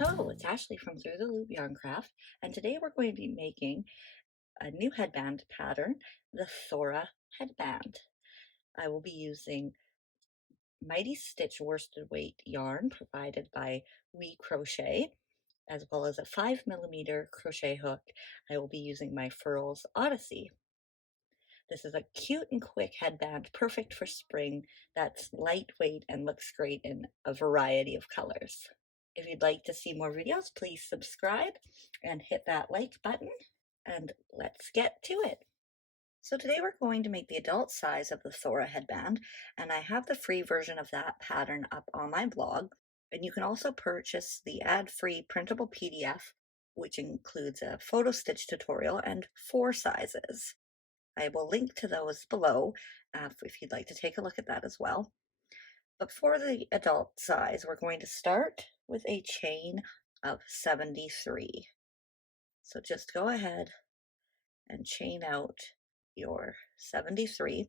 Hello, it's Ashley from Through the Loop Yarncraft, and today we're going to be making a new headband pattern, the Thora Headband. I will be using Mighty Stitch worsted weight yarn provided by Crochet, as well as a 5mm crochet hook. I will be using my Furls Odyssey. This is a cute and quick headband, perfect for spring, that's lightweight and looks great in a variety of colors. If you'd like to see more videos, please subscribe and hit that like button, and let's get to it. So today we're going to make the adult size of the Thora headband, and I have the free version of that pattern up on my blog, and you can also purchase the ad-free printable PDF, which includes a photo stitch tutorial and 4 sizes. I will link to those below if you'd like to take a look at that as well. But for the adult size, we're going to start with a chain of 73. So just go ahead and chain out your 73.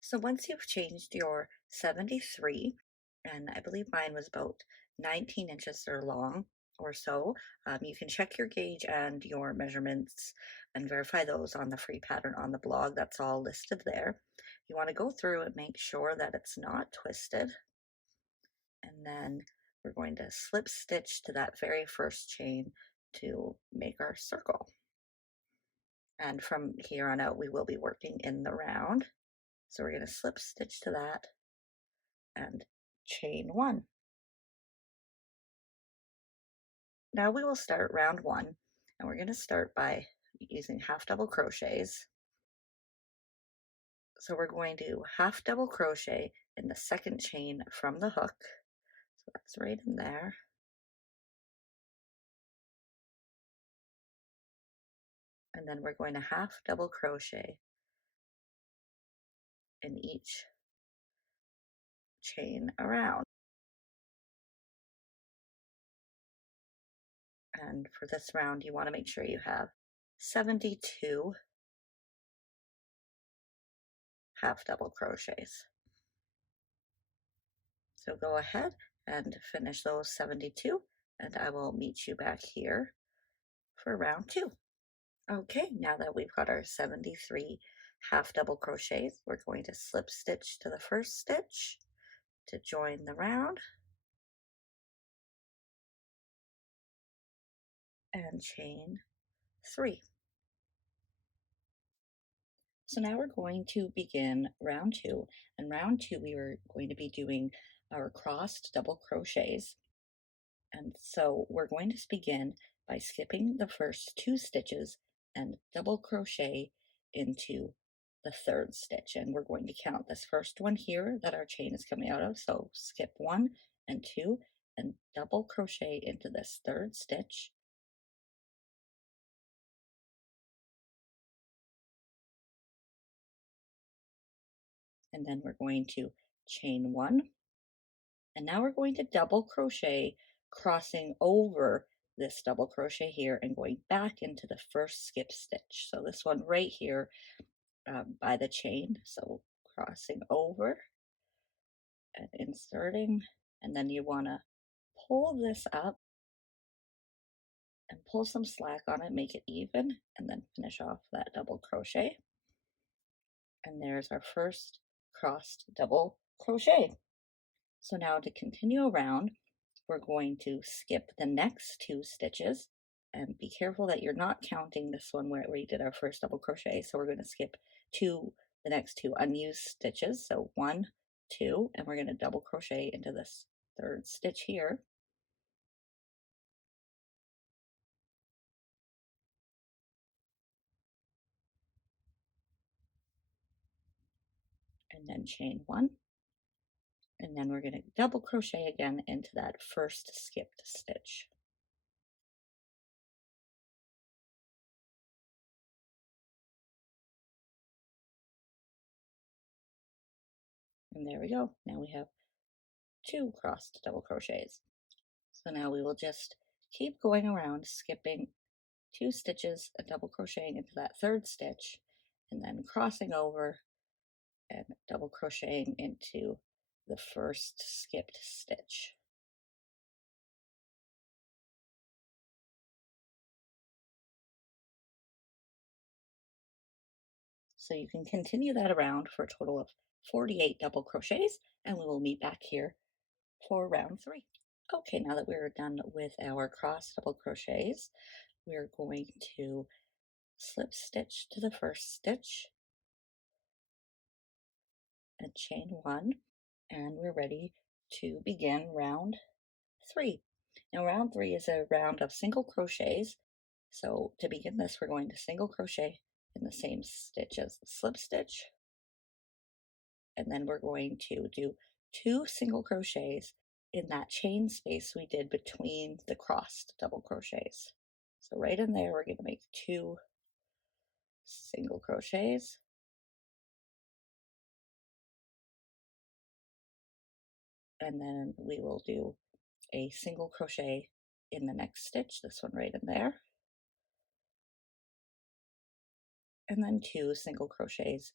So once you've changed your 73, and I believe mine was about 19 inches or long or so, you can check your gauge and your measurements and verify those on the free pattern on the blog. That's all listed there. You want to go through and make sure that it's not twisted. And then we're going to slip stitch to that very first chain to make our circle. And from here on out, we will be working in the round. So we're going to slip stitch to that and chain 1. Now we will start round 1, and we're going to start by using half double crochets. So we're going to half double crochet in the second chain from the hook. So that's right in there. And then we're going to half double crochet in each chain around. And for this round, you want to make sure you have 72 half double crochets. So go ahead and finish those 72, and I will meet you back here for round 2. Okay, now that we've got our 73 half double crochets, we're going to slip stitch to the first stitch to join the round and chain 3. So now we're going to begin round 2, and round 2 we were going to be doing our crossed double crochets. And so we're going to begin by skipping the first 2 stitches and double crochet into the 3rd stitch. And we're going to count this first one here that our chain is coming out of. So skip 1 and 2 and double crochet into this 3rd stitch. And then we're going to chain 1. And now we're going to double crochet, crossing over this double crochet here and going back into the first skip stitch. So this one right here by the chain. So crossing over and inserting, and then you want to pull this up and pull some slack on it, make it even, and then finish off that double crochet. And there's our first crossed double crochet. So now to continue around, we're going to skip the next 2 stitches, and be careful that you're not counting this one where we did our first double crochet. So we're going to skip the next 2 unused stitches. So 1, 2, and we're going to double crochet into this 3rd stitch here. And then chain 1. And then we're going to double crochet again into that first skipped stitch. And there we go. Now we have 2 crossed double crochets. So now we will just keep going around, skipping 2 stitches and double crocheting into that 3rd stitch, and then crossing over and double crocheting into the first skipped stitch. So you can continue that around for a total of 48 double crochets, and we will meet back here for round 3. Okay, now that we're done with our cross double crochets, we're going to slip stitch to the first stitch and chain 1, and we're ready to begin round 3. Now round 3 is a round of single crochets, so to begin this we're going to single crochet in the same stitch as the slip stitch, and then we're going to do 2 single crochets in that chain space we did between the crossed double crochets. So right in there we're going to make 2 single crochets, and then we will do a single crochet in the next stitch, this one right in there, and then 2 single crochets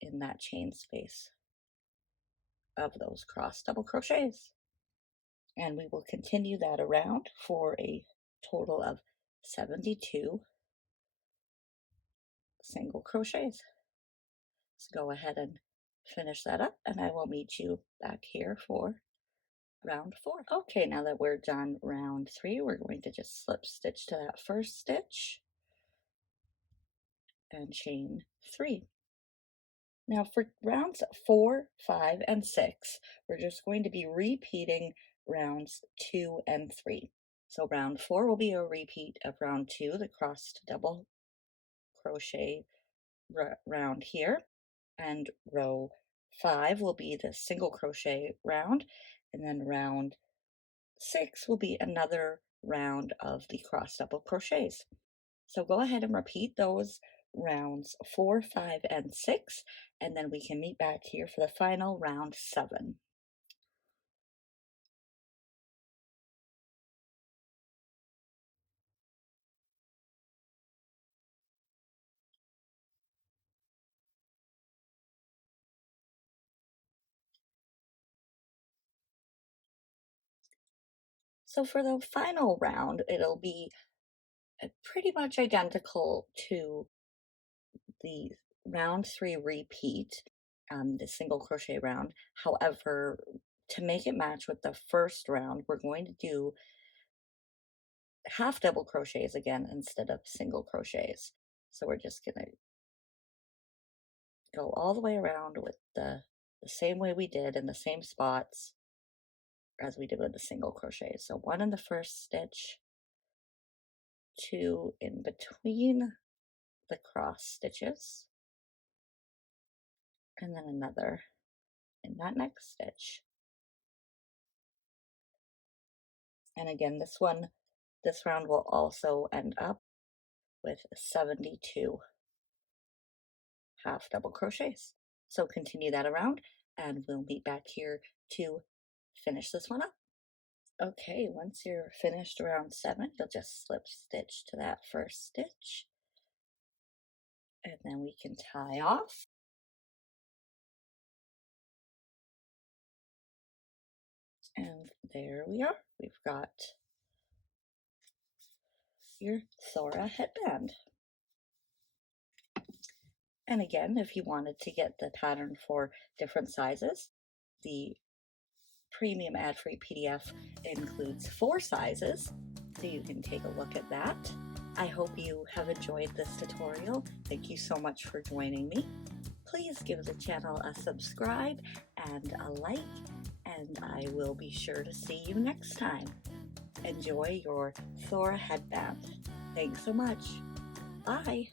in that chain space of those cross double crochets. And we will continue that around for a total of 72 single crochets. So go ahead and finish that up, and I will meet you back here for round 4. Okay, now that we're done round 3, we're going to just slip stitch to that first stitch and chain 3. Now for rounds 4, 5, and 6, we're just going to be repeating rounds 2 and 3. So round 4 will be a repeat of round 2, the crossed double crochet round here, and row 5 will be the single crochet round, and then round 6 will be another round of the cross double crochets. So go ahead and repeat those rounds 4, 5, and 6, and then we can meet back here for the final round 7. So for the final round, it'll be pretty much identical to the round 3 repeat, the single crochet round. However, to make it match with the first round, we're going to do half double crochets again instead of single crochets. So we're just gonna go all the way around with the same way we did in the same spots as we did with the single crochet. So 1 in the first stitch, 2 in between the cross stitches, and then another in that next stitch. And again, this round will also end up with 72 half double crochets. So continue that around, and we'll meet back here to finish this one up. Okay, once you're finished round 7, you'll just slip stitch to that first stitch, and then we can tie off. And there we are. We've got your Thora headband. And again, if you wanted to get the pattern for different sizes, the premium ad-free PDF includes 4 sizes, so you can take a look at that. I hope you have enjoyed this tutorial. Thank you so much for joining me. Please give the channel a subscribe and a like, and I will be sure to see you next time. Enjoy your Thora headband. Thanks so much. Bye.